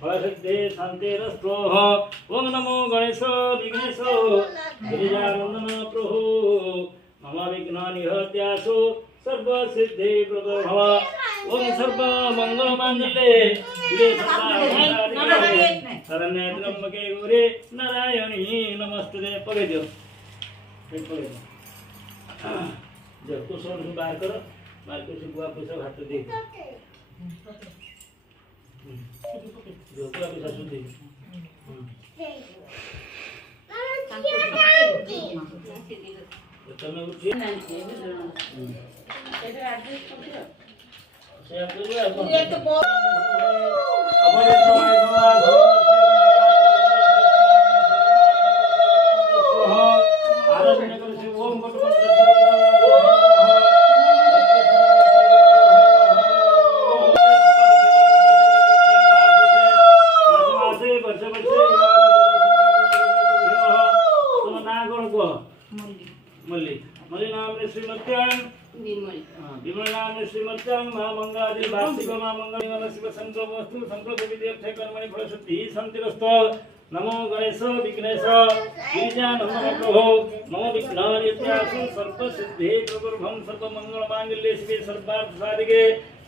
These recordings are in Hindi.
फलसिद्धे शांतिरस्तु। ओम नमो गणेश विघ्नेश गिरिजानंदन प्रभु मम विघ्नानिहत्यासु सर्वसिद्धि प्रभो भव। ओम सर्व मंगल मांगल्ये शिवे सर्वार्थसाधिके शरण्ये त्र्यंबके गौरी नारायणी नमस्ते। पगे जो कुशल बाहर करो, बाहर कर बुआ पैसा हाथ दे पूरा पैसा सुन दे। तमे उठी से आप ये तो विमल नाम श्रीमत्यां महामंगलादि वार्षिक महामंगल शिव संकल्प वस्तु संकल्प विद्यार्थे कर्मणि फलसिद्धि शांतिरस्तु। नमो गणेश विघ्नेश गिरिजानंदन प्रभो मम विघ्नानिहत्यासु सर्वसिद्धि प्रभुर्भं सर्वमंगल मांगल्ये शिवे सर्वार्थसाधिके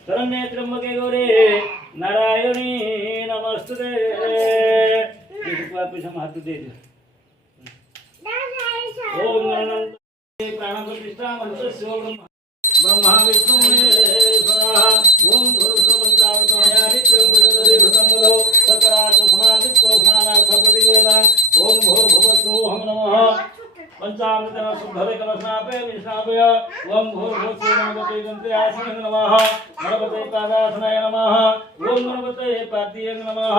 शरण्ये त्र्यंबके गौरी नारायणी नमस्ते। पैसा हाथ दे दो। ओम अनंत प्राण प्रतिष्ठा मंत्र ब्रह्मा विष्णु स्वाहा। ओम भूर्भुवस्सुवंचावृतमया विक्रमयोदरे भृतंगो सकराच समादित्यो स्नानार्थ प्रतिवेदा। ओम भूर्भुवस्सुवं नमः पंचामृतेन शुद्धे कलशनापे निष्णापय। ओम भूर्भुवस्सु गणपते दन्ते आसने नमः गणपते पादासनाय नमः। ओम गणपते पादये नमः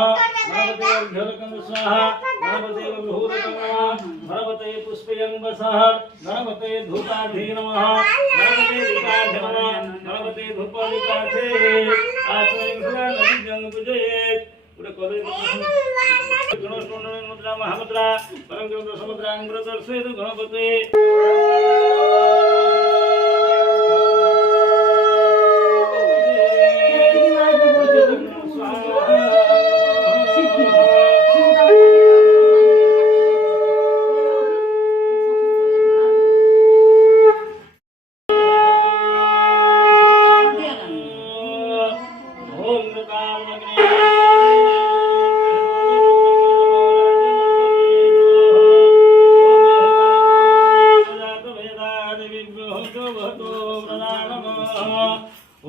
गणपते अर्घ्यलकं स्वाहा गणपते बृहदकं नमः गणपते पुष्पयं वसः गणपते धूपाधि नमः गणपते दीपाधि नमः गणपते धूपदीपाधि आचमनं सदा नदिजं पूजयेत्। पूरे कॉलेज गणोष्टोण्डन मुद्रा महामुद्रा परम ज्योत समुद्रांग दर्शयेत् गणपते।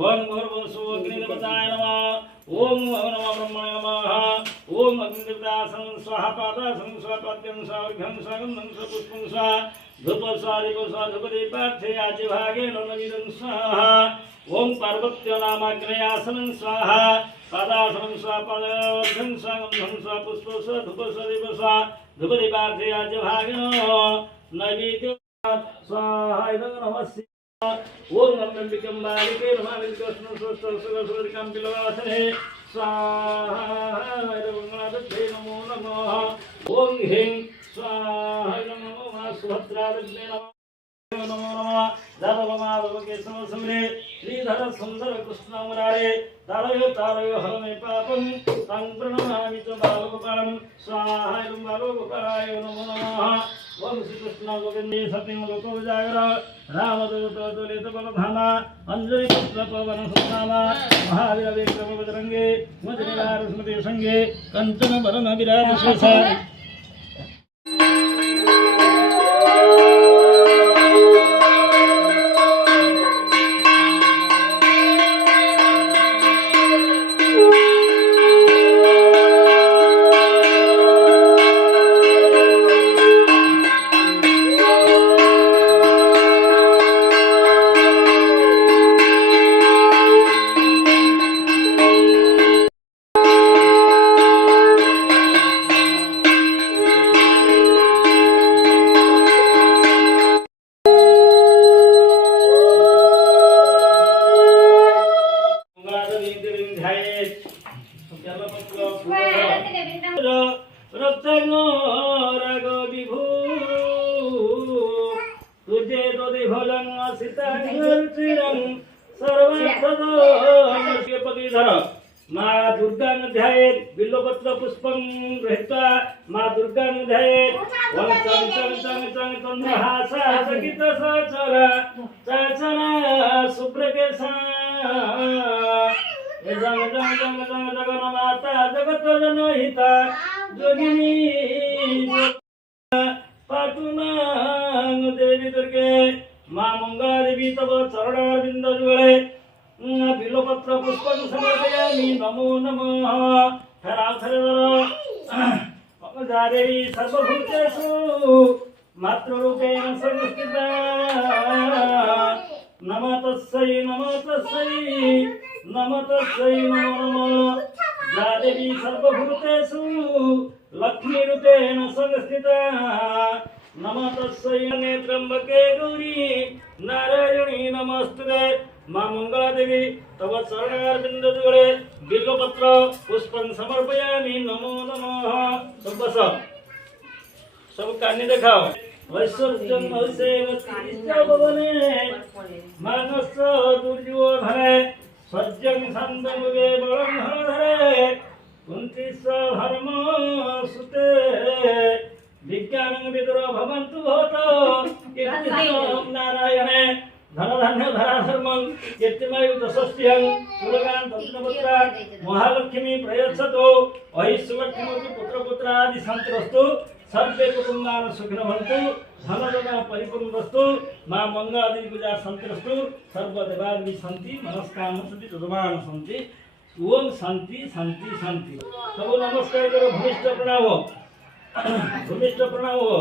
ओम भूर्भुवस्सु अग्निदेवताय नमः। ओम नमो ब्रह्मणे नमः। ओम अग्निदेवतासं स्वाहा पादासं स्वाहा पाद्यं स्वाहा अर्घ्यं स्वाहा गन्धं स्वाहा पुष्पं स्वाहा धूप स्वाहा दीपं स्वाहा धूपदीपार्थे आज्यभागेन नमिदं स्वाहा। ओम पार्वत्यो नामाग्नेयासनं स्वाहा पादासनं स्वाहा पादार्घ्यं स्वाहा गन्धं स्वाहा पुष्पं स्वाहा धूप स्वाहा दीपं स्वाहा धूपदीपार्थे आज्यभागेन नैवेद्यं स्वाहा। इदं नमस्ते। ओम नमोऽम्बिकं बालिके नमः विष्णु सुरसुरसुरसुरकां पिलवासने स्वाहा। रघुनाथे नमो नमः। ओम ह्रीं स्वाहा नमो नमः सुभद्रारत्ने नमः नमो नमः। जातवमावकेशव समरे श्रीधर सुंदर कृष्ण मुरारे तारयो तारयो हर मे पापं तं प्रणमामि च बालगोपालं स्वाहा। बालगोपालाय नमो नमः। ओम श्री कृष्ण गोविंदे सत्यम लोको जागर रामदूत तुलित बलधामा अंजलि पुत्र पवन सुनामा महावीर विक्रम बजरंगे मुजनिवार स्मृति संगे कंचन वरण विराज शेषा। रक्तनो राग विभू तुझे तो भोजन सीतांग सर्वार्थदो माँ दुर्गा ध्यायेत् बिल्वपत्र पुष्पं गृहीत्वा माँ दुर्गा ध्यायेत् वं चं चं चं चं चन्द्रहासा सकित सचरा चचरा सुप्रकेशा जग जग जग जग जगन्माता जगत जनहिता जोगिनी पातु मां देवी दुर्गे मां मंगला देवी तव चरणारविंद जुगले बिल्वपत्र पुष्पं समर्पयामि नमो नमः देवी सर्वभूतेषु मातृरूपेण संस्थिता नमः तस्यै नमः तस्यै नमः तस्यै नमो नमः या देवी सर्वभूतेषु लक्ष्मीरूपेण संस्थिता नमः तस्यै नेत्रम्बके गौरी नारायणी नमस्तुते मां मंगला देवी तव चरणारविन्दजुगले बिल्वपत्र पुष्पं समर्पयामि नमो नमः। सब कान्नी देखाओ वैश्वर्यं वैसेवतीश्च भवने मानस दुर्योधने सज्जं सन्दमुगे बलं हरधरे कुन्तीस धर्म सुते विज्ञानं विदुर भवन्तु भवतो कीर्तिं नारायणे धन धान्य धरा धर्मं कीर्तिमय दशस्यं सुरगान तत्नपुत्रा महालक्ष्मी प्रयच्छतो अहिष्वर्थमति पुत्रपुत्रादि सन्तरस्तु सर्वे कुटुम्बान सुखिनो भवन्तु धनजना परिपूर्णस्तु मां मंगला देवी पूजा सन्तरस्तु सर्वदेवादि सन्ति मनस्कामः सन्ति तदमान सन्ति ओम शांति शांति शांति। सब नमस्कार करो भूमिष्ठ प्रणाम हो भूमिष्ठ प्रणाम हो।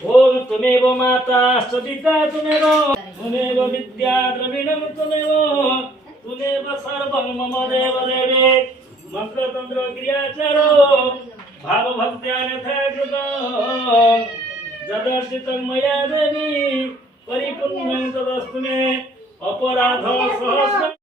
ओम त्वमेव माता सविता त्वमेव विद्या द्रविणं त्वमेव सर्वं मम देव देवे मंत्र तंत्र क्रियाचारो भाव भक्त्यान्यथा कृतं जदर्शितं मया देवी परिपूर्णं तदस्तु मे अपराध सहस्र